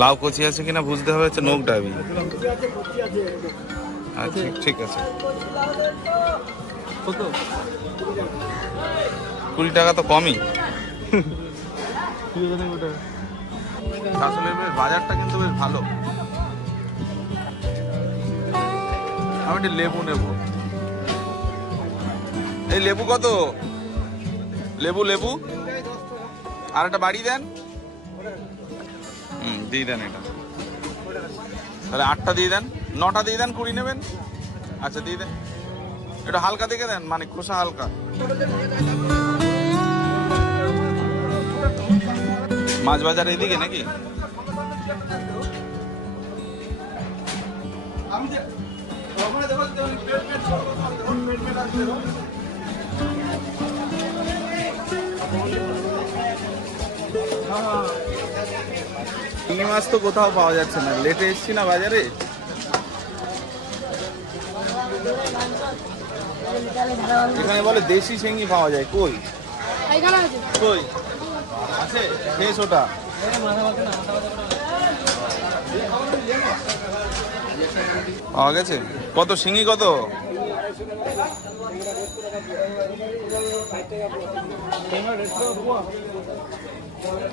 লাউ কচি আছে কিনা বুঝতে হবে, হচ্ছে নোক ডাবি। আচ্ছা ঠিক আছে, 20 টাকা তো কমই। আসলে বেশ বাজারটা কিন্তু বেশ ভালো। আমি একটু লেবু নেব। এই লেবু কত? লেবু লেবু আর একটা বাড়ি দেন। দিয়ে দেন এটা, তাহলে 8টা দিয়ে দেন, 9টা দিয়ে দেন, 20 নেবেন। আচ্ছা দিয়ে দেন, এটা হালকা দেখে দেন, মানে খোসা হালকা। মাছ বাজার এইদিকে নাকি? শিঙি মাছ তো কোথাও পাওয়া যাচ্ছে না, লেটে এসছি না বাজারে। এখানে বলে দেশি শিঙি পাওয়া যায়, কই কই আছে বেশ? ওটা পাওয়া গেছে? কত শিঙি কত?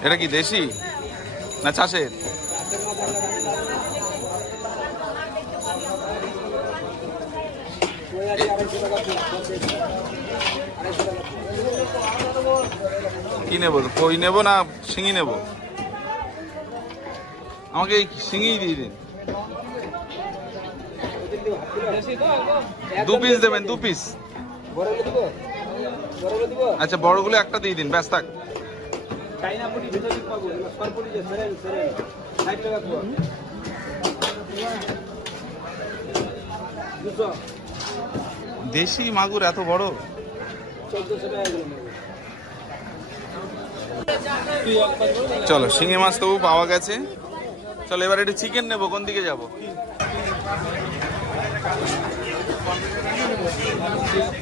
এটা কি দেশি না চাষের? কি নেবো, কই নেবো না শিঙি নেবো? আমাকে শিঙি দিয়ে দিন, 2 পিস দেবেন, 2 পিস। আচ্ছা বড়গুলো একটা দিয়ে দিন, ব্যাস থাক। দেশি মাগুর এত বড়? চলো শিঙি মাছ তো পাওয়া গেছে, চলো এবার একটু চিকেন নেবো। কোন দিকে যাবো?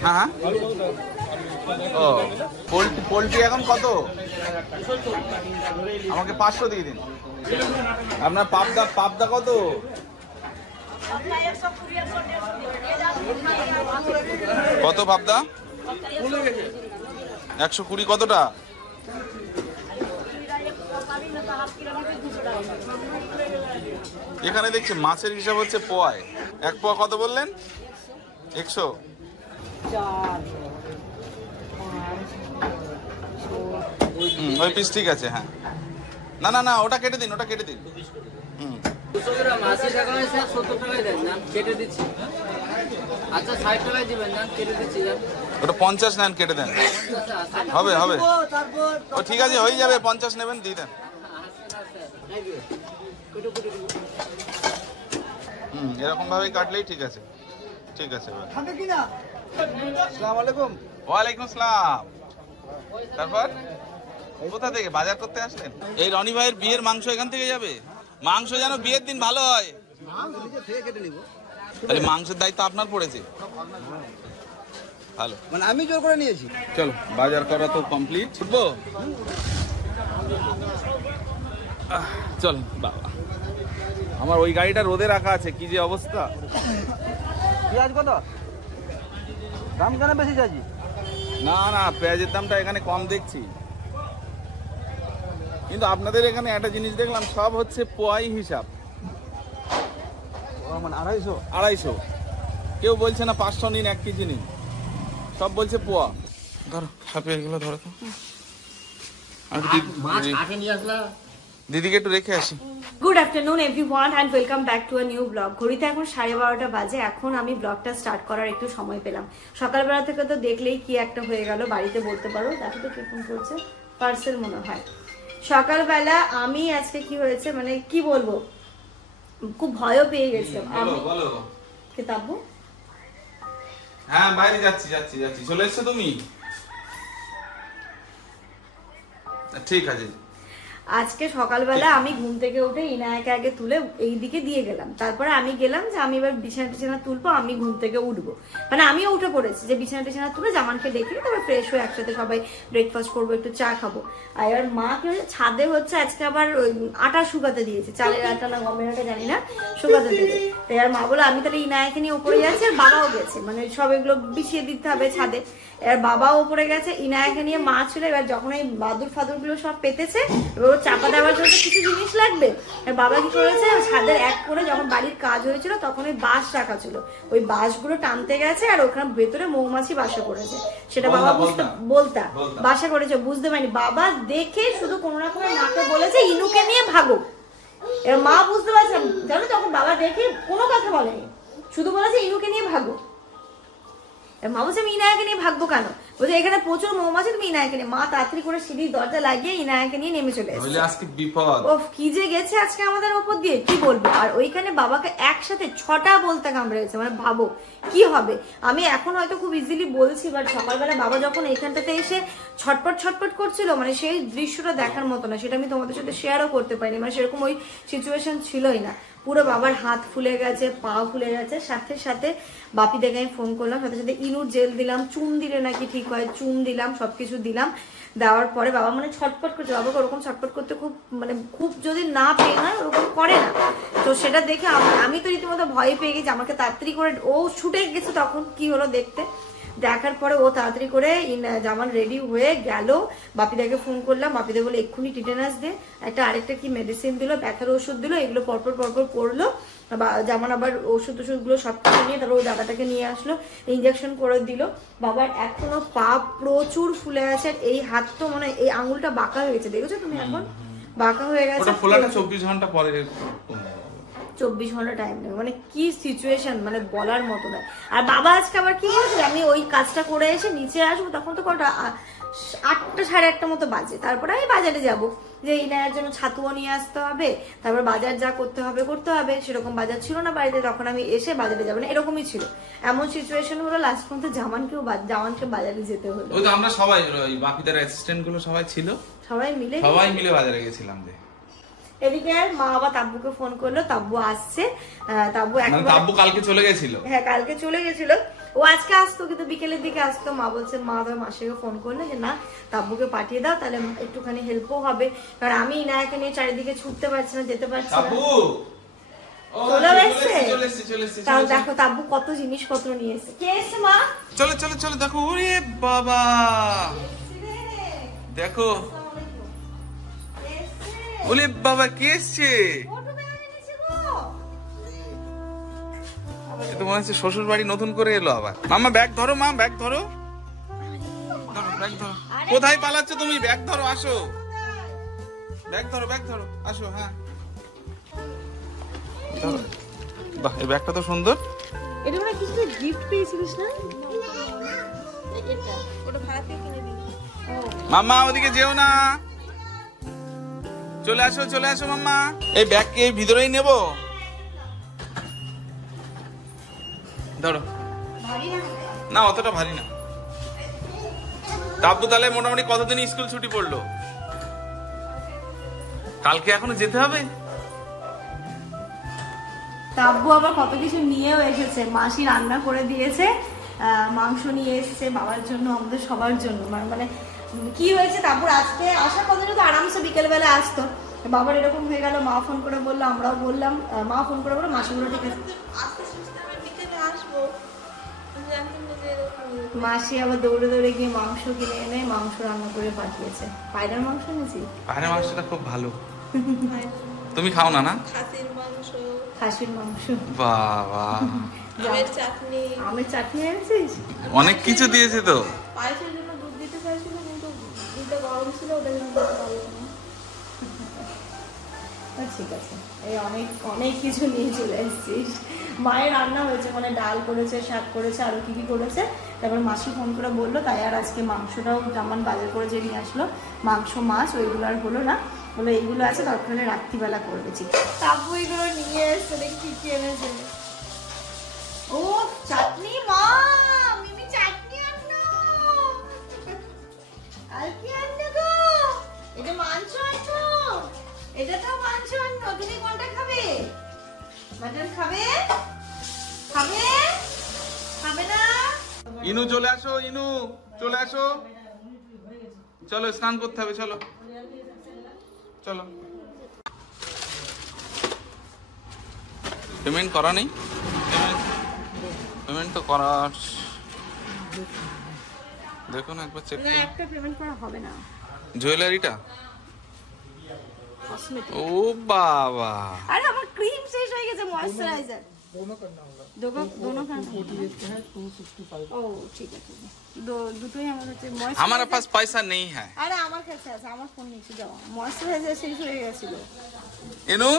হ্যাঁ ও পোলট্রি এখন কত? আমাকে 500 দিয়ে দিন। আপনার পাবদা কত? কত পাবদা? 120। কতটা? এখানে দেখছি মাছের হিসাব হচ্ছে পোয়ায়। 1 পোয়া কত বললেন? 100। ওই পিস ঠিক আছে। হ্যাঁ না না না, ওটা কেটে দিন, ওটা কেটে দিন। 200 গ্রাম 80 টাকায় স্যার 70 টাকায় দেন না, কেটে দিচ্ছি। আচ্ছা 60 টাকায় দিবেন না, কেটে দিচ্ছি। ওটা 50 নেন, কেটে দেন। হবে হবে, ও ঠিক আছে হয়ে যাবে। 50 নেবেন, দিয়ে দেন। এরকম ভাবেই কাটলেই ঠিক আছে। ঠিক আছে। আসসালামু আলাইকুম। ওয়ালাইকুম আসসালাম। তারপর কোথা থেকে বাজার করতে আসলেন? এই রনি ভাইয়ের বিয়ের মাংস এখান থেকে যাবে? মাংস যেন বিয়ের দিন ভালো হয়। তাহলে মাংসের দায়িত্ব আপনার পড়েছে। ভালো, মানে আমি জোর করে নিয়েছি। চলো বাজার করা তো কমপ্লিট। উঠবো? চল বাবা, আমার ওই গাড়িটা রোদে রাখা আছে, কি যে অবস্থা। পেঁয়াজ কত দাম কেন বেশি চাইছি? না না, পেঁয়াজের দামটা এখানে কম দেখছি, কিন্তু আপনাদের এখানে একটা জিনিস দেখলাম, সব হচ্ছে পোয়াই হিসাব। মানে 250 কেউ বলছে না 500 নিন, 1 কেজি নিন, সব বলছে পোয়া। ধরো সাপিয়ে এগুলো ধরো তো। দিদিকে একটু রেখে আসি। Good afternoon everyone and welcome back to a new blog. ঘড়িতে এখন 12:30 বাজে। এখন আমি ব্লগটা স্টার্ট করার একটু সময় পেলাম। সকালবেলা থেকে তো দেখলেই কি একটা হয়ে গেল বাড়িতে, বলতে পারো। দেখো তো কে ফোন করছে, পার্সেল মনে হয়। সকালবেলা আমি আজকে কি হয়েছে মানে কি বলবো, খুব ভয়ও পেয়ে গেছিলাম আমি। বলো কিতাবু। হ্যাঁ বাইরে যাচ্ছি যাচ্ছি যাচ্ছি। চলে এসছো তুমি? ঠিক আছে। আজকে সকালবেলা আমি ঘুম থেকে উঠে ইনায়াকে আগে তুলে এই দিকে দিয়ে গেলাম, তারপরে আমি গেলাম যে আমি এবার বিছানা টিছানা তুলবো, আমি ঘুম থেকে উঠবো, মানে আমিও উঠে পড়েছি যে বিছানা টিছানা তুলে জামানকে ডেকে তারপর ফ্রেশ হয়ে একসাথে সবাই ব্রেকফাস্ট করবো, একটু চা খাবো। আর এবার মা কি হচ্ছে ছাদে হচ্ছে আজকে আবার আটা শুকাতে দিয়েছে, চালের আটা না গমের আটা জানি না, শুকাতে দেবে। এবার মা বলে আমি তাহলে ইনায়াকে নিয়ে উপরে যাচ্ছি, আর বাবাও গেছে, মানে সব এগুলো বিছিয়ে দিতে হবে ছাদে। এবার বাবাও উপরে গেছে, ইনায়াকে নিয়ে মা ছিল। এবার যখন এই বাদুর ফাদুর গুলো সব পেতেছে, এবার চাপা দেওয়ার জন্য কিছু জিনিস লাগবে। বাবা কি করেছে, ছাদের এক করে যখন বাড়ির কাজ হয়েছিল তখন ওই বাঁশ রাখা ছিল, ওই বাঁশগুলো টানতে গেছে আর ওখানে ভেতরে মৌমাছি বাসা করেছে, সেটা বাবা বলতা বাসা করেছে, বুঝতে পারিনি। বাবা দেখে শুধু কোনো রকমের নাকে বলেছে ইনুকে নিয়ে ভাগো। এবার মা বুঝতে পারছে জানো, তখন বাবা দেখে কোনো কথা বলেনি, শুধু বলেছে ইনুকে নিয়ে ভাগো। মা বলছে আমি ইনায়াকে নিয়ে ভাগবো কেন, বলছে এখানে প্রচুর মৌমাছি, তুমি ইনায়াকে নিয়ে। মা তাড়াতাড়ি করে সিঁড়ির দরজা লাগিয়ে ইনায়াকে নিয়ে নেমে চলে এসেছে। আজকে বিপদ, ও কি যে গেছে আজকে আমাদের উপর দিয়ে, কি বলবো। আর ওইখানে বাবাকে একসাথে 6টা বলতে কামড়েছে, মানে ভাবো কি হবে। আমি এখন হয়তো খুব ইজিলি বলছি, বাট সকালবেলা বাবা যখন এইখানটাতে এসে ছটপট ছটপট করছিল, মানে সেই দৃশ্যটা দেখার মতো না, সেটা আমি তোমাদের সাথে শেয়ারও করতে পারিনি, মানে সেরকম ওই সিচুয়েশন ছিলই না। পুরো বাবার হাত ফুলে গেছে, পা ফুলে গেছে। সাথে সাথে বাপি দেখে আমি ফোন করলাম, সাথে সাথে ইনুর জেল দিলাম, চুন দিলে নাকি ঠিক হয়, চুন দিলাম, সবকিছু দিলাম। দেওয়ার পরে বাবা মানে ছটপট করছে, বাবাকে ওরকম ছটপট করতে খুব মানে খুব যদি না পেয়ে হয় ওরকম করে না। তো সেটা দেখে আমি তো রীতিমতো ভয় পেয়ে গেছি, আমাকে তাড়াতাড়ি করে ও ছুটে গেছে, তখন কি হলো দেখতে। দেখার পরে ও তাড়াতাড়ি করে জামান রেডি হয়ে গেল। বাপিদাকে ফোন করলাম, বাপিদা বলে এক্ষুনি টিটেনাস দে, আরেকটা কি মেডিসিন দিল, ব্যথার ওষুধ দিল, এগুলো পরপর পরপর করলো। যেমন আবার ওষুধ গুলো সবকিছু নিয়ে তারপর ওই দাদাটাকে নিয়ে আসলো, ইঞ্জেকশন করে দিল। বাবার এখনো পা প্রচুর ফুলে আছে, এই হাত তো মানে এই আঙুলটা বাঁকা হয়ে গেছে, দেখেছো তুমি, এখন বাঁকা হয়ে গেছে। 24 ঘন্টা পরে 24 ঘন্টা টাইম নেই, মানে কি সিচুয়েশন মানে বলার মতো না। আর বাবা আজকে আবার কি হয়েছে, আমি ওই কাজটা করে এসে নিচে আসবো, তখন তো কটা 8টা সাড়ে 8টা মতো বাজে। তারপরে আমি বাজারে যাব, যে ইনায়ার জন্য ছাতুও নিয়ে আসতে হবে, তারপর বাজার যা করতে হবে, সেরকম বাজার ছিল না বাড়িতে, তখন আমি এসে বাজারে যাবো না, এরকমই ছিল। এমন সিচুয়েশন হলো লাস্ট পর্যন্ত জামানকে বাজারে যেতে হলো। ওই তো আমরা সবাই বাপিদার অ্যাসিস্ট্যান্ট গুলো সবাই ছিল, সবাই মিলে বাজারে গেছিলাম। এদিকে মা আবার তাব্বুকে ফোন করলো, তাব্বু আসছে। তাব্বু কালকে চলে গেছিল, হ্যাঁ কালকে চলে গেছিল। ও আজকে আসতো কিন্তু বিকেলের দিকে আসতো। মা বলছে, মা তো মাসিকে ফোন করলে যে না তাব্বুকে পাঠিয়ে দাও, তাহলে একটুখানি হেল্পও হবে, কারণ আমি ইনায়াকে নিয়ে চারিদিকে ছুটতে পারছি না, যেতে পারছি না। তাও দেখো তাব্বু কত জিনিসপত্র নিয়ে এসেছে। কে এসছে মা? চলো চলো চলো, দেখো ওরে বাবা, দেখো ওরে বাবা কে এসছে, তো মনে হচ্ছে শ্বশুর বাড়ি নতুন করে এলো আবার। মামা ব্যাগ ধরো, মা ব্যাগ ধরো, ব্যাগ ধরো। কোথায় পালাচ্ছ তুমি? ব্যাগ ধরো, আসো, ব্যাগ ধরো আসো। হ্যাঁ বাহ, এই ব্যাগটা তো সুন্দর। এটা মানে কিছু গিফট পেয়েছিলিস না? এটা ওটা ভাড়া থেকে কিনে দিই। মাম্মা ওদিকে যেও না, চলে আসো মাম্মা। এই ব্যাগ কি এই ভিতরেই নেবো? ধরো না, অতটা ভারী না। তাব্বু তাহলে মোটামুটি কতদিন স্কুল ছুটি পড়লো? কালকে এখনো যেতে হবে। তাব্বু আবার কত কিছু নিয়েও এসেছে, মাসি রান্না করে দিয়েছে, মাংস নিয়ে এসেছে বাবার জন্য, আমাদের সবার জন্য। মানে কি হয়েছে, তারপর আজকে আসার কথা তো আরামসে বিকেলবেলা আসতো, বাবার এরকম হয়ে গেল। মা ফোন করে বললো, আমরাও বললাম, মা ফোন করে বললো মাসি বললো ঠিক আছে। মাসি আবার দৌড়ে দৌড়ে গিয়ে মাংস কিনে এনে মাংস রান্না করে পাঠিয়েছে। পায়রার মাংস এনেছি, পায়রার মাংসটা খুব ভালো। তুমি খাও না? না, খাসির মাংস। বাবা, আমের চাটনি এনেছিস? অনেক কিছু দিয়েছে তো। পায়েসের জন্য দুধ দিতে চাইছিল, কিন্তু দুধটা গরম ছিল, ওদের জন্য দিতে পারলাম না। ঠিক আছে, এই অনেক কিছু নিয়ে চলে এসেছিস। মায়ের রান্না হয়েছে, মানে ডাল করেছে, শাক করেছে, আরো কি করেছে। তারপর মাসি ফোন করে বললো, তাই আর আজকে মাংসটাও জামান বাজার করে যে নিয়ে আসলো, মাংস মাছ ওইগুলো আর হলো না, বলে এইগুলো আছে দরকার হলে রাত্রিবেলা করবে। ঠিক তারপর এইগুলো নিয়ে এসছে, দেখি কি এনেছে। ও চাটনি, মা মিমি চাটনি আনলো, আর কি আনলো গো? এটা মাংস আনলো। মাটন খাবে খাবে খাবে না? ইনু চলে আসো, ইনু চলে আসো, চলো স্নান করতে হবে, চলো চলো। পেমেন্ট করা নেই? পেমেন্ট তো করার, দেখো না একবার চেক না, করো। একটা পেমেন্ট করা হবে না। জুয়েলারিটা, কসমেটিক। ও বাবা, আরে আমার ক্রিম শেষ হয়ে গেছে, ময়েশ্চারাইজার। दोनों करना ও ঠিক আছে, দুটোই আমার হচ্ছে ময়েশ্চারাইজার। हमारे पास पैसा नहीं है। আরে আমার কাছে আছে, আমার ফোন নিচে যাও, ময়েশ্চারাইজার শেষ হয়ে গেছিল। ইনু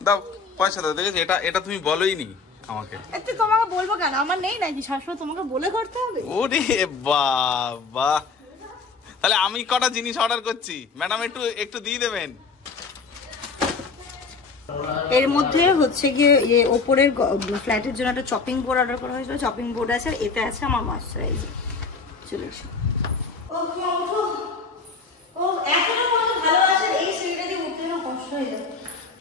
দাও পয়সা দাও। দেখেছো, এটা এটা তুমি বলোই নি আমাকে। এতে তোমাকে বলবো কেন, আমার নেই নাকি সবসময় তোমাকে বলে করতে হবে? ওরে বাবা, তাহলে আমি কটা জিনিস অর্ডার করছি, ম্যাডাম একটু একটু দিয়ে দেবেন। এর মধ্যে হচ্ছে গিয়ে ওপরের ফ্ল্যাটের জন্য একটা চপিং বোর্ড অর্ডার করা হয়েছিল, চপিং বোর্ড আছে, আর এতে আছে আমার ময়েশ্চারাইজার। চলে এসো। ও এখনো ভালো আছে, এই সিঁড়িটা দিয়ে উঠতে না কষ্ট হয়ে যাবে।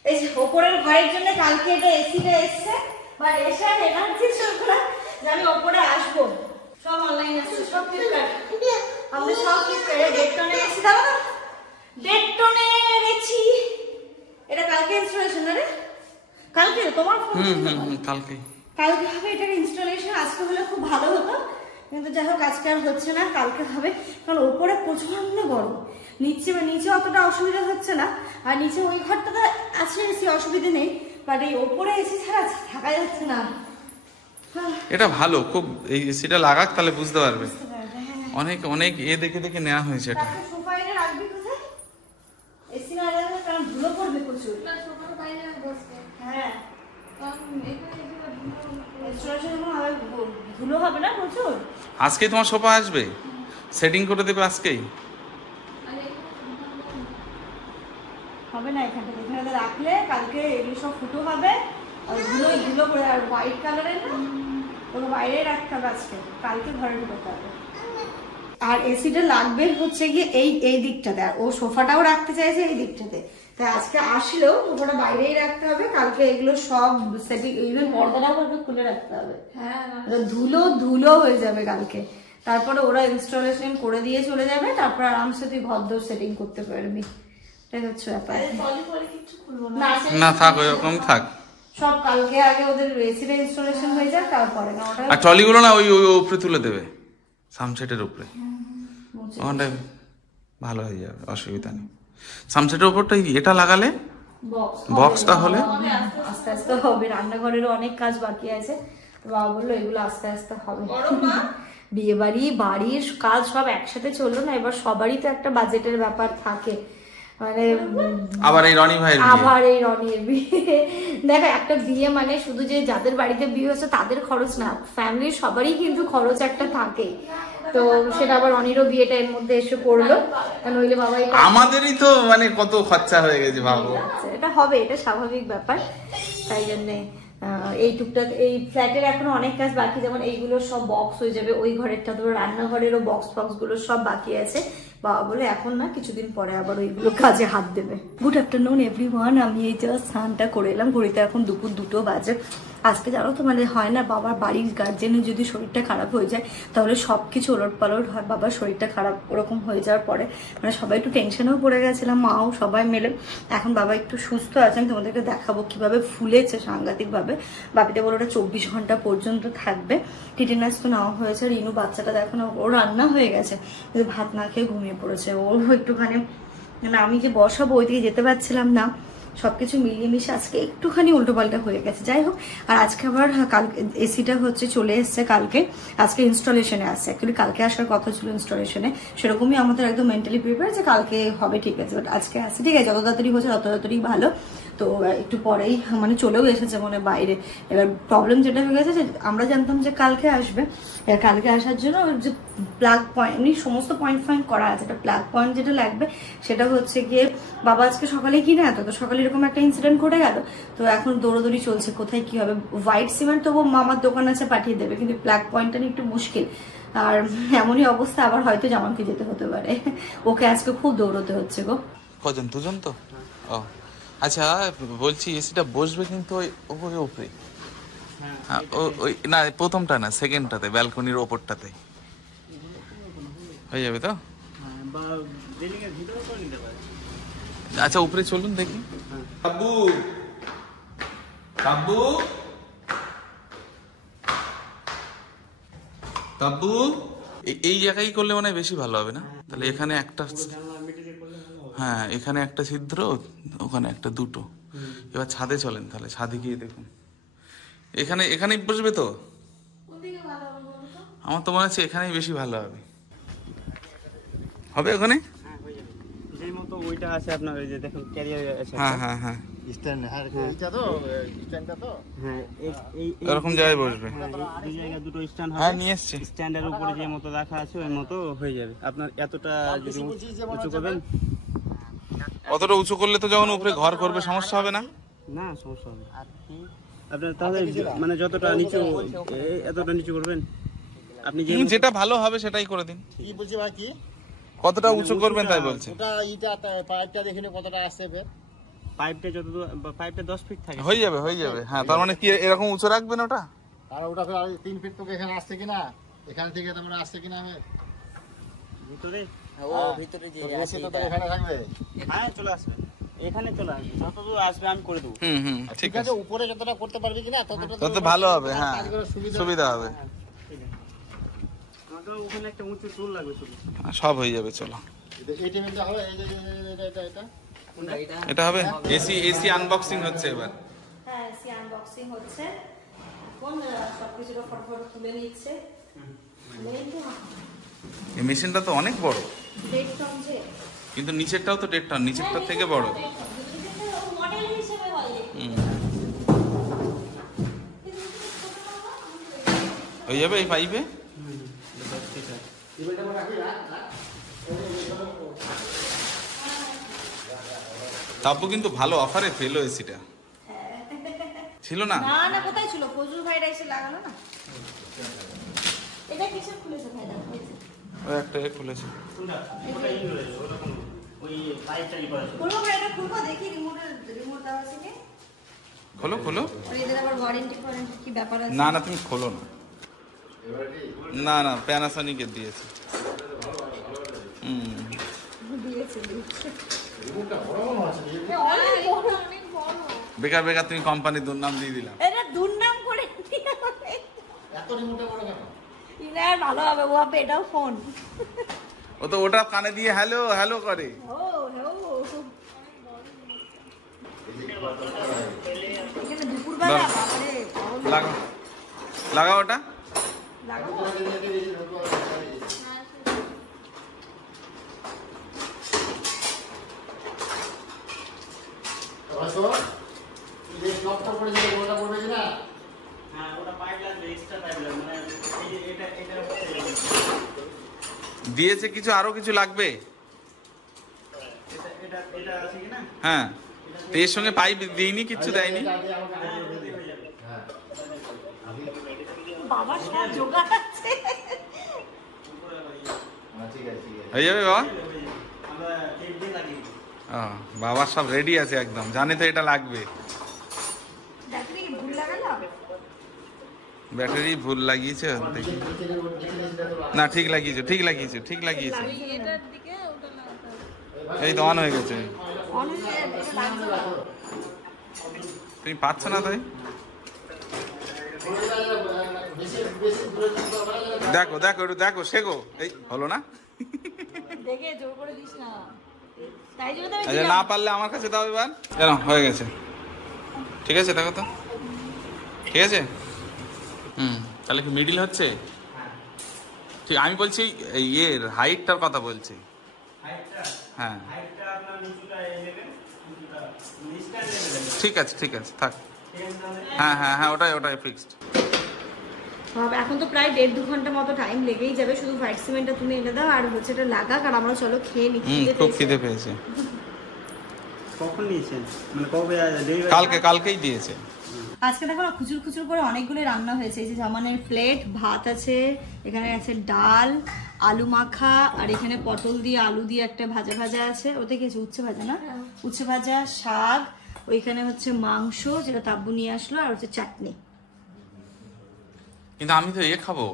এই যে ওপরের ঘরের জন্য কালকে এটা এসিটা এসছে, বাট এসে আর এনার্জি ছিল না যে আমি ওপরে আসবো। সব অনলাইন আছে, সব ফ্লিপকার্ট, আমরা সব ফ্লিপকার্টে ডেটটনে এসি দাও না, ডেটটনে এসি। এটা কালকে ইনস্টলেশন না রে? কালকে তোমার ফোন? কালকে কালকে হবে এটার ইনস্টলেশন। আজকে হলে খুব ভালো হতো, কিন্তু যাই হোক আজকে আর হচ্ছে না, কালকে হবে। কারণ ওপরে প্রচন্ড গরম, নিচে অতটা অসুবিধা হচ্ছে না। আর নিচে ওই ঘরটাতে আছে এসি, অসুবিধা নেই, বাট এই ওপরে এসি ছাড়া থাকা যাচ্ছে না। এটা ভালো খুব, এই এসিটা লাগাক তাহলে বুঝতে পারবে। অনেক অনেক দেখে দেখে নেওয়া হয়েছে এটা। সোফা এটা রাখবি কোথায়? এসি না রাখলে কারণ ধুলো পড়বে প্রচুর। হ্যাঁ, ধুলো হবে না প্রচুর। আজকেই তোমার সোফা আসবে, সেটিং করে দেবে আজকেই। হবে না এখানটাতে, এখানে রাখলে কালকে এগুলো সব ফুটো হবে, আর ধুলো করে। আর হোয়াইট কালারের না, ওর বাইরে রাখতে হবে আজকে, কালকে ঘরে ঢুকতে হবে। আর এসিটা লাগবে হচ্ছে গিয়ে এই দিকটাতে, আর ও সোফাটাও রাখতে চাইছে এই দিকটাতে। তাই আজকে আসলেও সোফাটা বাইরেই রাখতে হবে, কালকে এগুলো সব সেটিং, ইভেন পর্দাটাও খুলে রাখতে হবে। ধুলো হয়ে যাবে কালকে। তারপরে ওরা ইনস্টলেশন করে দিয়ে চলে যাবে, তারপর আরামসে তুই ঘরদোর সেটিং করতে পারবি। এটাই হচ্ছে ব্যাপার। না থাক, ওইরকম থাক। সব কালকে আগে ওদের এসিটা ইনস্টলেশন হয়ে যায়, তারপরে না ওটা। আর ট্রলিগুলো না ওই ওই উপরে তুলে দেবে, সামসেটের উপরে, ওখানটায় ভালো হয়ে যাবে, অসুবিধা নেই। সামসেটের উপরটা এটা লাগালে, বক্সটা হলে আস্তে আস্তে হবে। রান্নাঘরেরও অনেক কাজ বাকি আছে, বাবা বললো এগুলো আস্তে আস্তে হবে। বিয়ে বাড়ির কাজ সব একসাথে চললো না, এবার সবারই তো একটা বাজেটের ব্যাপার থাকে। মানে আবার এই রনি রনির বিয়ে, দেখো একটা বিয়ে মানে শুধু যে যাদের বাড়িতে বিয়ে হচ্ছে তাদের খরচ না, ফ্যামিলির সবারই কিন্তু খরচ একটা থাকে। তো সেটা আবার রনিরও বিয়েটা এর মধ্যে এসে পড়লো, নইলে বাবাই আমাদেরই তো মানে কত খরচা হয়ে গেছে ভাবো। এটা হবে, এটা স্বাভাবিক ব্যাপার। তাই জন্যে এই টুকটাক এই ফ্ল্যাটের এখনো অনেক কাজ বাকি, যেমন এইগুলো সব বক্স হয়ে যাবে, ওই ঘরেরটা তো রান্নাঘরেরও বক্স গুলো সব বাকি আছে। বাবা বলে এখন না, কিছুদিন পরে আবার ওইগুলো কাজে হাত দেবে। গুড আফটারনুন এভরিওয়ান, আমি এই জাস্ট স্নানটা করে এলাম, ঘড়িতে এখন দুপুর 2 বাজে। আজকে জানো তো মানে হয় না, বাবার বাড়ির গার্জেনের যদি শরীরটা খারাপ হয়ে যায় তাহলে সবকিছু ওলট পালট হয়। বাবার শরীরটা খারাপ ওরকম হয়ে যাওয়ার পরে মানে সবাই একটু টেনশনেও পড়ে গেছিলাম, মাও সবাই মিলে। এখন বাবা একটু সুস্থ আছেন, তোমাদেরকে দেখাবো কিভাবে ফুলেছে সাংঘাতিকভাবে। বাপিটা বলে ওটা 24 ঘন্টা পর্যন্ত থাকবে। টিটেনাস তো নেওয়া হয়েছে। রিনু বাচ্চাটা দেখো না, ওর রান্না হয়ে গেছে, কিন্তু ভাত না খেয়ে ঘুমিয়ে পড়েছে। ও একটুখানি মানে আমি যে বসাবো ওইদিকে যেতে পারছিলাম না, সবকিছু মিলিয়ে মিশে আজকে একটুখানি উল্টোপাল্টা হয়ে গেছে। যাই হোক, আর আজকে আবার কালকে এসিটা হচ্ছে চলে এসছে, কালকে আজকে ইনস্টলেশনে আসছে। অ্যাকচুয়ালি কালকে আসার কথা ছিল ইনস্টলেশনে, সেরকমই আমাদের একদম মেন্টালি প্রিপেয়ার যে কালকে হবে, ঠিক আছে। বাট আজকে আসছে, ঠিক আছে, যত তাড়াতাড়ি হচ্ছে তত তাড়াতাড়ি ভালো। তো একটু পরেই মানে চলেও এসেছে মানে বাইরে। এবার প্রবলেম যেটা হয়ে গেছে যে আমরা জানতাম যে কালকে আসবে, কালকে আসার জন্য যে প্লাগ পয়েন্ট এমনি সমস্ত পয়েন্ট করা আছে, একটা প্লাগ পয়েন্ট যেটা লাগবে সেটা হচ্ছে গিয়ে বাবা আজকে সকালে কিনে এত, তো সকালে এরকম একটা ইনসিডেন্ট ঘটে গেল। তো এখন দৌড়াদৌড়ি চলছে কোথায় কি হবে। হোয়াইট সিমেন্ট তবু মামার দোকান আছে, পাঠিয়ে দেবে, কিন্তু প্লাগ পয়েন্টটা নিয়ে একটু মুশকিল। আর এমনই অবস্থা, আবার হয়তো জামানকে যেতে হতে পারে, ওকে আজকে খুব দৌড়তে হচ্ছে গো। কজন? দুজন তো। ও আচ্ছা বলছি এসিটা বসবে কিন্তু ওই ওপরে উপরে, ওই না প্রথমটা না সেকেন্ডটাতে, ব্যালকনির ওপরটাতে হয়ে যাবে তো? আচ্ছা উপরে চলুন দেখি। বাবু বাবু বাবু এই জায়গায় করলে মনে হয় বেশি ভালো হবে না? তাহলে এখানে একটা, হ্যাঁ এখানে একটা ছিদ্র, ওখানে একটা, দুটো। এবার ছাদে চলেন, তাহলে ছাদে গিয়ে দেখুন। এখানেই বসবে তো? আমার তো মনে হচ্ছে এখানেই বেশি ভালো হবে। হবে ওখানে? যেই মতো ওইটা আছে আপনার, এই যে দেখুন ক্যারিয়ার আছে। হ্যাঁ হ্যাঁ হ্যাঁ স্ট্যান্ড, হ্যাঁ এটা তো স্ট্যান্ডটা তো, হ্যাঁ এই এরকম জায়গায় বসবে। দুই জায়গায় দুটো স্ট্যান্ড হবে। হ্যাঁ নিয়ে এসছি। স্ট্যান্ডের উপরে যে মতো রাখা আছে ওই মতো হয়ে যাবে। আপনার এতটা যদি উঁচু করবেন, অতটা উঁচু করলে তো যখন উপরে ঘর করবে সমস্যা হবে না? না সমস্যা হবে আপনার। তাহলে মানে যতটা নিচু, এতটা নিচু করবেন আপনি, যেটা ভালো হবে সেটাই করে দিন। কি বলছি ভাই, কি কতটা উঁচু করবেন তাই বলছে। ওটা ইটা পাইপটা দেখিনি কতটা আসছে, পাইপটা যত, পাইপটা 10 ফিট থাকে। হয়ে যাবে হয়ে যাবে। হ্যাঁ তার মানে কি এরকম উঁচু রাখবেন ওটা? আর ওটা 3 ফিট তোকে এখানে আসছে কিনা, এখান থেকে তোমরা আসছে কিনা আমি ভিতরে, ও ভিতরে যে বেশি তো এখানে থাকবে। হ্যাঁ চলে আসবে, এখানে চলে আসবে, যতদূর আসবে আমি করে দেবো। হুম ঠিক আছে, উপরে যতটা করতে পারবি কিনা ততটা তত ভালো হবে। হ্যাঁ সুবিধা হবে, আমাদের ওখানে একটা উঁচু টুল লাগবে শুধু। সব হয়ে যাবে। চলো এই টেবিলটা হবে, এই যে এটা এটা হবে। এসি আনবক্সিং হচ্ছে এবার। হ্যাঁ এসি আনবক্সিং হচ্ছে এখন, সবকিছু ফটোফট তুলে নিচ্ছে। এই মেশিনটা তো অনেক বড়, 1.5 টন যে, কিন্তু নিচেরটাও তো 1.5 টন, নিচেরটার থেকে বড়। মডেল হিসেবে হয়। হয়ে যাবে এই পাইপে। তাপু কিন্তু ভালো অফারে পেলো এসিটা, ছিল না? না না কোথায় ছিল, ফজলুল ভাইরা এসে লাগালো না। এটা কিসের খুলেছে ভাইরা? ওই একটা খুলেছে। ওই পাইপটাই করা আছে। খুলবো ভাইরা, খুলবো দেখি রিমোট দেওয়া আছে কি। খোলো খোলো। আর এদের আবার ওয়ারেন্টি কি ব্যাপার আছে? না না তুমি খোলো না। না না প্যানাসনিকের দিয়েছে। দিয়েছে বেকার বেকার তুমি কোম্পানির দুর্নাম দিয়ে দিলাম। এটা দুর্নাম করে এত রিমোটে বড় কেন? ইনার ভালো হবে, ও হবে এটাও ফোন। ও তো ওটা কানে দিয়ে হ্যালো হ্যালো করে। ও এখানে দুপুরবেলা বাবারে লাগা ওটা। দিয়েছে কিছু, আরো কিছু লাগবে। হ্যাঁ এর সঙ্গে পাইপ দিইনি, কিচ্ছু দেয়নি। বাবা সব জোগাড় আছে। হয়ে যাবে বাবা। বাবার সব রেডি আছে একদম, জানে তো এটা লাগবে। ব্যাটারি ভুল লাগিয়েছে দেখি। না ঠিক লাগিয়েছো, ঠিক লাগিয়েছো, ঠিক লাগিয়েছো। এই তো অন হয়ে গেছে। তুমি পাচ্ছ না তাই? দেখো দেখো একটু দেখো, শেখো। এই হলো না? না পারলে আমার কাছে দাও এবার। হয়ে গেছে, ঠিক আছে দেখো তো, ঠিক আছে। তাহলে কি মিডিল হচ্ছে? ঠিক, আমি বলছি এর হাইটটার কথা বলছি। হ্যাঁ ঠিক আছে ঠিক আছে থাক। হ্যাঁ হ্যাঁ হ্যাঁ ওটাই ওটাই ফিক্সড। এখন তো প্রায় 1.5-2 ঘন্টা মতো টাইম লেগেই যাবে। শুধু হোয়াইট সিমেন্টটা তুমি এনে দাও আর হচ্ছে এটা লাগাক, আর আমরা চলো খেয়ে নিই। খুব খিদে পেয়েছে। কখন নিয়েছেন? মানে কবে? কালকেই দিয়েছে। আজকে দেখো না খুচুর খুচুর করে অনেকগুলো রান্না হয়েছে। এই যে জামানের প্লেট, ভাত আছে, এখানে আছে ডাল, আলু মাখা, আর এখানে পটল দিয়ে আলু দিয়ে একটা ভাজা ভাজা আছে। ওতে কি আছে? উচ্ছে ভাজা না? উচ্ছে ভাজা, শাক, ওইখানে হচ্ছে মাংস যেটা তাব্বু নিয়ে আসলো, আর হচ্ছে চাটনি। কিন্তু আমি তো খাবো,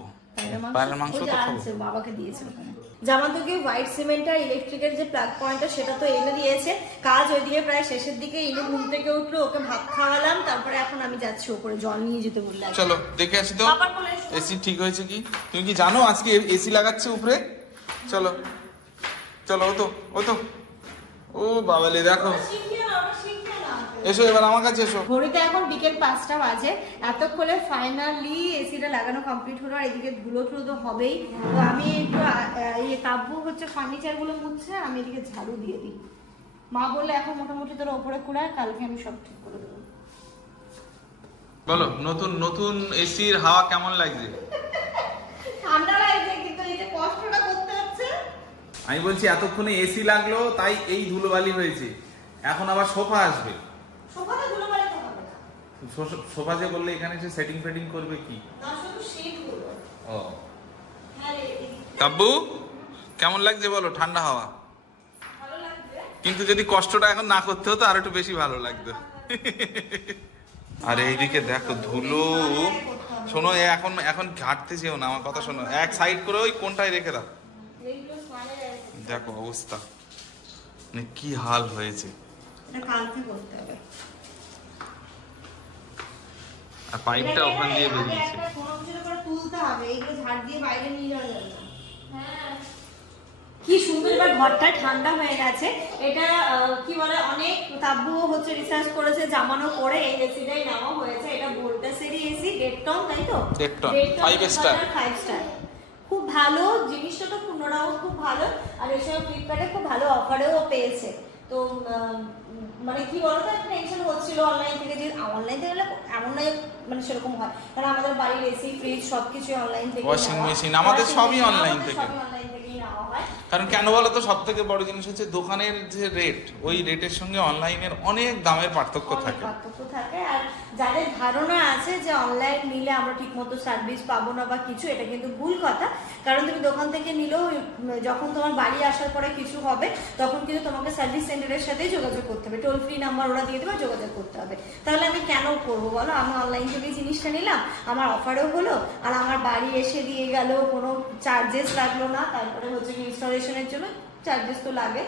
পায়রার মাংস তো খাবো। বাবাকে দিয়েছে ওখানে। জামাতকে হোয়াইট সিমেন্ট আর ইলেকট্রিকের যে প্লাগ পয়েন্টটা সেটা তো এনে দিয়েছে। কাজ ওইদিকে প্রায় শেষের দিকে। ইনু ঘুম থেকে উঠলো, ওকে ভাত খাওয়ালাম, তারপরে এখন আমি যাচ্ছি উপরে জল নিয়ে যেতে বললাম। চলো দেখে আসি তো এসি ঠিক হয়েছে কি। তুমি কি জানো আজকে এসি লাগাচ্ছে উপরে? চলো চলো, ও তো ও বাবালে দেখো, এসো এবার আমার কাছে এসো। ঘড়িতে এখন বিকেল 5টা বাজে। এতক্ষণে ফাইনালি এসিটা লাগানো কমপ্লিট হলো। আর এদিকে ধুলো টুলো তো হবেই। তো আমি একটু তাব্বু হচ্ছে ফার্নিচার গুলো মুছছে, আমি এদিকে ঝাড়ু দিয়ে দিই। মা বললে এখন মোটামুটি তোর ওপরে কুড়ায়, কালকে আমি সব ঠিক করে দেবো। বলো নতুন এসির হাওয়া কেমন লাগছে? ঠান্ডা লাগছে, কিন্তু এই যে কষ্টটা করতে হচ্ছে। আমি বলছি এতক্ষণে এসি লাগলো তাই এই ধুলোবালি হয়েছে, এখন আবার সোফা আসবে। সোফাতে ধুলোবালি তো হবে না। সোফা যে বললে এখানে এসে সেটিং ফেটিং করবে কি? না, শুধু শীট গুলো। ও হ্যাঁ রে, তাব্বু কেমন লাগছে বলো ঠান্ডা হাওয়া? ভালো লাগছে। কিন্তু যদি কষ্টটা এখন না করতে হতো আর একটু বেশি ভালো লাগতো। আর এইদিকে দেখো ধুলো। শোনো এখন ঘাটতে যেও না, আমার কথা শোনো, এক সাইড করে ওই কোনটায় রেখে দাও। দেখো অবস্থা মানে কি হাল হয়েছে। এটা কালকে করতে হবে। আর পাইপটা ওখান দিয়ে বেরিয়েছে। একটা কোনো কিছু করে তুলতে হবে, এইগুলো ঝাড় দিয়ে বাইরে নিয়ে যাওয়া যাবে না। হ্যাঁ, কি সুন্দর এবার ঘরটা ঠান্ডা হয়ে গেছে। এটা কি বলে, অনেক তাব্বু হচ্ছে রিসার্চ করেছে, জামানো করে এই এসিটাই নেওয়া হয়েছে। এটা ভোল্টাসেরই এসি, 1.5 টন, তাই তো? 1.5 টন, 5 স্টার। 5 স্টার, খুব ভালো জিনিসটা তো। পুনরাও খুব ভালো। আর এসব ফ্লিপকার্টে খুব ভালো অফারেও পেয়েছে। তো মানে কি বলতো, একটা টেনশন হচ্ছিল অনলাইন থেকে, যে অনলাইন থেকে এমন নয় মানে সেরকম হয়, কারণ আমাদের বাড়ির এসি ফ্রিজ সবকিছু অনলাইন থেকে, ওয়াশিং মেশিন আমাদের সবই অনলাইন থেকে। অনলাইন থেকেই নেওয়া হয়। কারণ কেন বলো তো, সব থেকে বড় জিনিস হচ্ছে দোকানের যে রেট, ওই রেটের সঙ্গে অনলাইনের অনেক দামের পার্থক্য থাকে। আর যাদের ধারণা আছে যে অনলাইন নিলে আমরা ঠিক মতো সার্ভিস পাবো না বা কিছু, এটা কিন্তু ভুল কথা। কারণ তুমি দোকান থেকে নিলেও যখন তোমার বাড়ি আসার পরে কিছু হবে, তখন কিন্তু তোমাকে সার্ভিস সেন্টারের সাথেই যোগাযোগ করতে হবে। টোল ফ্রি নাম্বার ওরা দিয়ে দেবে, যোগাযোগ করতে হবে। তাহলে আমি কেন করবো বলো? আমি অনলাইন থেকে জিনিসটা নিলাম, আমার অফারও হলো, আর আমার বাড়ি এসে দিয়ে গেল, কোনো চার্জেস লাগলো না। তারপরে হচ্ছে কি ইনস্টলেশনের জন্য চার্জেস তো লাগে,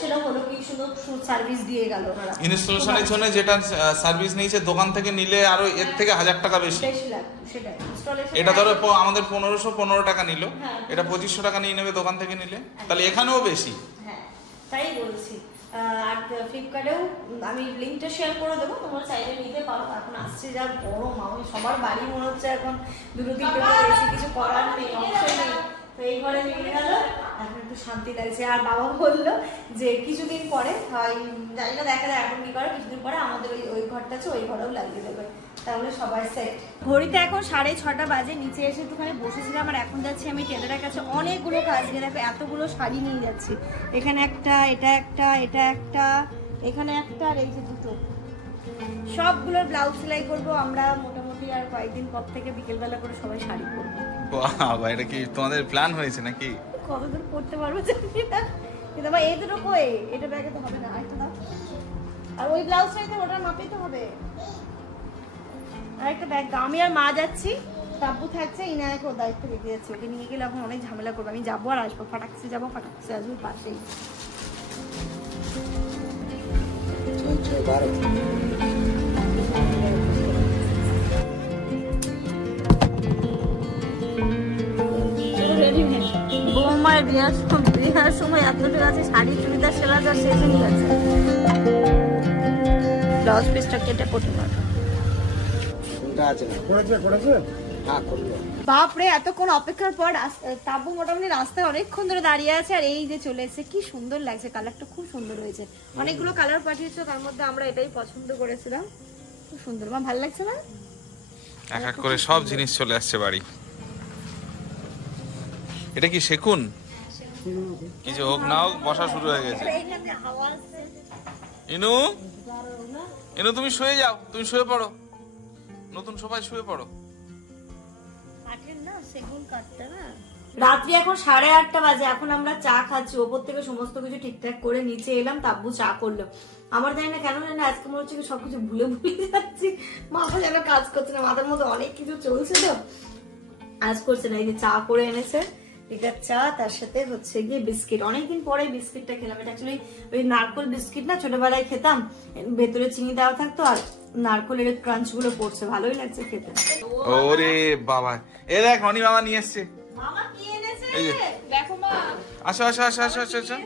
সেটা হলো কি শুধু সার্ভিস দিয়ে গেল। ইনস্টলেশনের জন্য যেটা সার্ভিস নিয়েছে দোকান থেকে নিলে আরো এর থেকে 1000 টাকা বেশি লাগতো। সেটা ইনস্টলেশন, এটা ধরো আমাদের 1515 টাকা নিল, এটা 2500 টাকা নিয়ে নেবে দোকান থেকে নিলে, তাহলে এখানেও বেশি। হ্যাঁ, তাই বলছি। আর ফ্লিপকার্টেও আমি লিঙ্কটা শেয়ার করে দেবো, তোমরা চাইলে নিতে পারো। এখন আসছে যা গরম, আমি সবার বাড়ি মনে হচ্ছে এখন 2-3টে করে এসে, কিছু করার নেই, অপশন নেই। তো এই ঘরে মিলে গেল, এখন একটু শান্তি লাগছে। আর বাবা বললো যে কিছুদিন পরে, জানি না দেখা যায় এখন কি করে, কিছুদিন পরে আমাদের ওই ঘরটা আছে, ওই ঘরেও লাগিয়ে দেবে, তাহলে সবাই সেট। ঘড়িতে এখন 6:30 বাজে। নিচে এসে একটুখানি বসেছিলাম, আর এখন যাচ্ছি আমি টেলারের কাছে। অনেকগুলো কাজ নিয়ে, দেখো এতগুলো শাড়ি নিয়ে যাচ্ছি। এখানে একটা, এটা একটা, এটা একটা, এখানে একটা, আর এই যে দুটো, সবগুলোর ব্লাউজ সেলাই করবো আমরা মোটামুটি। আর কয়েকদিন পর থেকে বিকেলবেলা করে সবাই শাড়ি পরবো। বাবা, এটা কি তোমাদের প্ল্যান হয়েছে নাকি? কতদূর পড়তে পারবো জানি না, কিন্তু আমার এই দুটো কই, এটা ব্যাগে তো হবে না, আরেকটা দাও। আর ওই ব্লাউজটাই ওটার মাপেই তো হবে। আরেকটা ব্যাগ দাও। আমি আর মা যাচ্ছি, তাব্বু থাকছে, ইনায়াকে ওর দায়িত্ব রেখে যাচ্ছে। ওকে নিয়ে গেলে এখন অনেক ঝামেলা করবো। আমি যাবো আর আসবো, ফাটাকসে যাবো, ফাটাকসে আসবো, পাশেই। বৌমার বিয়ার সময় এতটুকু আছে, শাড়ি চুড়িদার সেলাই আর শেষে নিয়ে গেছে। ব্লাউজ পিসটা কেটে পড়তে পারবো। বাপরে, এতক্ষণ অপেক্ষার পর তাব্বু মোটামুটি রাস্তায় অনেকক্ষণ ধরে দাঁড়িয়ে আছে। আর এই যে চলে এসেছে, কি সুন্দর লাগছে, কালারটা খুব সুন্দর হয়েছে। অনেকগুলো কালার পাঠিয়েছো, তার মধ্যে আমরা এটাই পছন্দ করেছিলাম। খুব সুন্দর, মা ভালো লাগছে না? এক এক করে সব জিনিস চলে আসছে বাড়ি। এটা কি সেকুন? কিছু হোক না হোক, বসা শুরু হয়ে গেছে। ইনু, ইনু তুমি শুয়ে যাও, তুমি শুয়ে পড়ো, নতুন সবাই শুয়ে পড়ো। রাত্রি এখন 8:30 বাজে। এখন আমরা চা খাচ্ছি। ওপর থেকে সমস্ত কিছু ঠিকঠাক করে নিচে এলাম, তাব্বু চা করলো। আমার জানি না কেন জানি না আজকে মনে হচ্ছে কি সবকিছু ভুলে ভুলে যাচ্ছি, মাথা যেন কাজ করছে না, মাথার মধ্যে অনেক কিছু চলছে তো আজ করছে না। এই যে চা করে এনেছে, এটা চা, তার সাথে হচ্ছে গিয়ে বিস্কিট। অনেকদিন পরে বিস্কিটটা খেলাম। এটা অ্যাকচুয়ালি ওই নারকোল বিস্কিট না, ছোটবেলায় খেতাম, ভেতরে চিনি দেওয়া থাকতো আর নারকোলের ক্রাঞ্চ গুলো পড়ছে, ভালোই লাগছে খেতে। ওরে বাবা, এ দেখ রনি মামা নিয়ে এসছে। মামা কি এনেছে? এই যে দেখো মা, আসো আসো আসো আসো আসো আসো।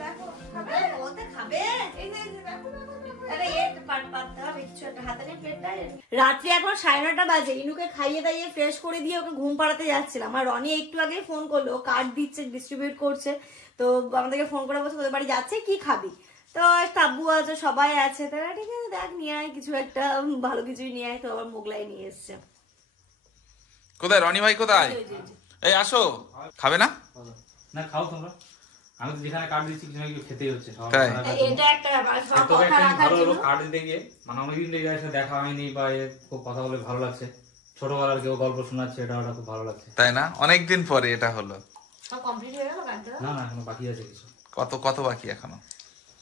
দেখো খাবে, ওতে খাবে। এই যে দেখো আরে এটা পাততে হবে কিছু একটা, হাতে নিয়ে প্লেটটা। রাত্রি এখন 9:30 বাজে, ইনুকে খাইয়ে দাইয়ে ফ্রেশ করে দিয়ে ওকে ঘুম পাড়াতে যাচ্ছিলাম। আর রনি একটু আগে ফোন করলো, কার্ড দিচ্ছে, ডিস্ট্রিবিউট করছে, তো আমাদেরকে ফোন করে বলছে ওদের বাড়ি যাচ্ছে, কি খাবি? তো তাব্বু আছে, সবাই আছে, তারা ঠিক আছে দেখ নিয়ে আয় কিছু একটা, ভালো কিছুই নিয়ে আয়। তো আবার মোগলাই নিয়ে এসছে। কোথায় রনি ভাই কোথায়? এই আসো, খাবে না? না খাও তোমরা, আমি তো যেখানে কার্ড দিচ্ছি কিছু না কিছু খেতেই হচ্ছে। তাই? এটা একটা ব্যাপার, সব তবে কথা একটা রাখার ভালো হলো জন্য। কার্ড দিতে গিয়ে, মানে অনেকদিন থেকে এসে দেখা হয়নি বা খুব কথা বলে ভালো লাগছে। ছোটবেলার কেউ গল্প শোনাচ্ছে, এটা ওটা খুব ভালো লাগছে। তাই না? অনেকদিন পরে এটা হলো। সব কমপ্লিট হয়ে গেল কাজটা? না না এখনো বাকি আছে কিছু, কত কত বাকি এখনো?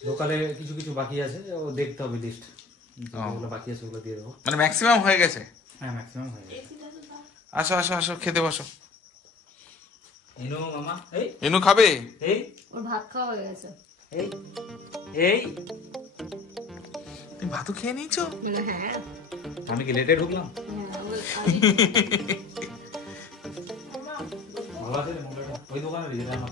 লোকালে কিছু কিছু বাকি আছে, ও দেখতে হবে লিস্ট, যেগুলো বাকি আছে ওগুলো দিয়ে দেবো। মানে ম্যাক্সিমাম হয়ে গেছে? হ্যাঁ ম্যাক্সিমাম হয়ে গেছে। আসো আসো আসো, খেতে বসো। ইনু মামা, এই ইনু খাবে? এই ওর ভাত খাওয়া হয়ে গেছে। এই এই তুমি ভাতও খেয়ে নিয়েছো? হ্যাঁ আমি কি লেটে ঢুকলাম? ভালো আছে রে মোবাইলটা, ওই দোকানে যেটা আমার